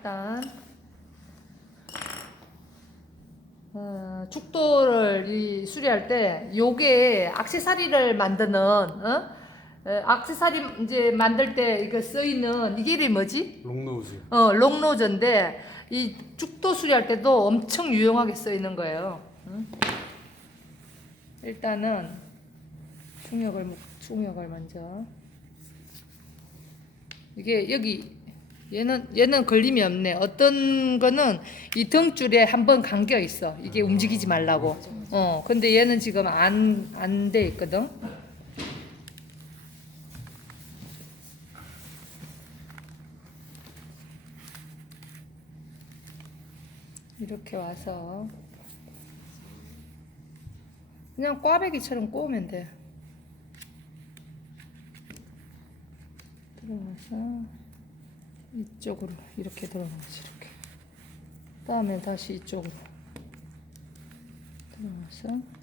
일단 어, 죽도를 이 수리할 때 요게 악세사리를 만드는 어? 에, 악세사리 이제 만들 때 이거 쓰이는 이게 이름이 뭐지? 롱노즈. 어, 롱노즈인데 이 죽도 수리할 때도 엄청 유용하게 쓰이는 거예요. 응? 일단은 목- 충격을 먼저 이게 여기 얘는 얘는 걸림이 없네. 어떤 거는 이 등줄에 한 번 감겨 있어. 이게 움직이지 말라고. 어, 근데 얘는 지금 안 안 돼 있거든. 이렇게 와서 그냥 꽈배기처럼 꼬우면 돼. 들어가서 이쪽으로 이렇게 들어가서 이렇게. 다음에 다시 이쪽으로 들어가서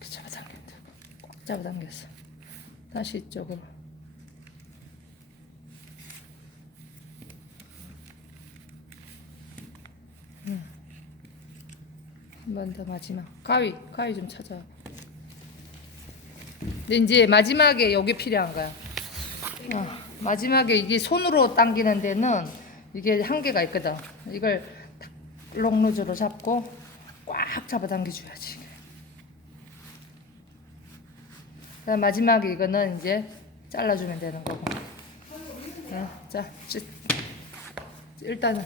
잡아당겨. 꽉 잡아당겼어. 다시 이쪽으로. 한번 더 마지막 가위 가위 좀 찾아. 근데 이제 마지막에 여기 필요한 거야. 어, 마지막에 이게 손으로 당기는 데는 이게 한계가 있거든. 이걸 탁 롱노즈로 잡고 꽉 잡아 당겨줘야지. 그다음 마지막에 이거는 이제 잘라주면 되는 거고. 어, 자, 찌- 일단은